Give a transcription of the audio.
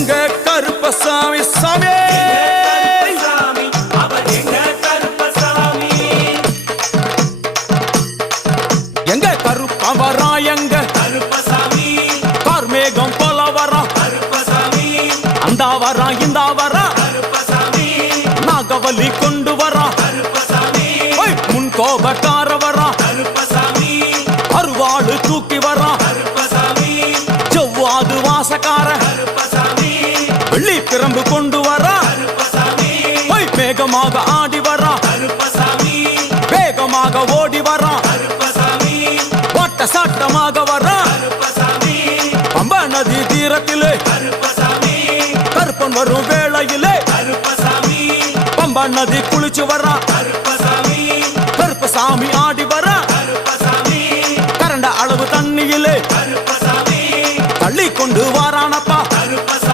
எங்க கருப்பசாமி சாமி எங்க கருப்பா வரா எங்க கருப்பசாமி கார்மேகம் போல வரா கருப்பசாமி அந்த வரா இந்த வரா கருப்பசாமி நாகவலி கொண்டு வரா கருப்பசாமி முன் கோபக்கார வரா கருப்பசாமி அருவாடு தூக்கி வரா கருப்பசாமி செவ்வாது வாசக்கார கருப்பசாமி வெள்ளி பிரம்பு கொண்டு வரா கருப்பசாமி வேகமாக ஆடி வரா கருப்பசாமி வேகமாக ஓடி வரா கருப்பசாமி ஓட்ட சாட்டமாக வரா கருப்பசாமி பம்பா நதி தீரத்திலே கருப்பசாமி கருப்பன் வரும் வேளையிலே கருப்பசாமி பம்பா நதி குளிச்சு வரா கருப்பசாமி கருப்பசாமி ஆடி வரா கருப்பசாமி கரண்ட அளவு தண்ணியிலே கருப்பசாமி தள்ளி கொண்டு வாரான்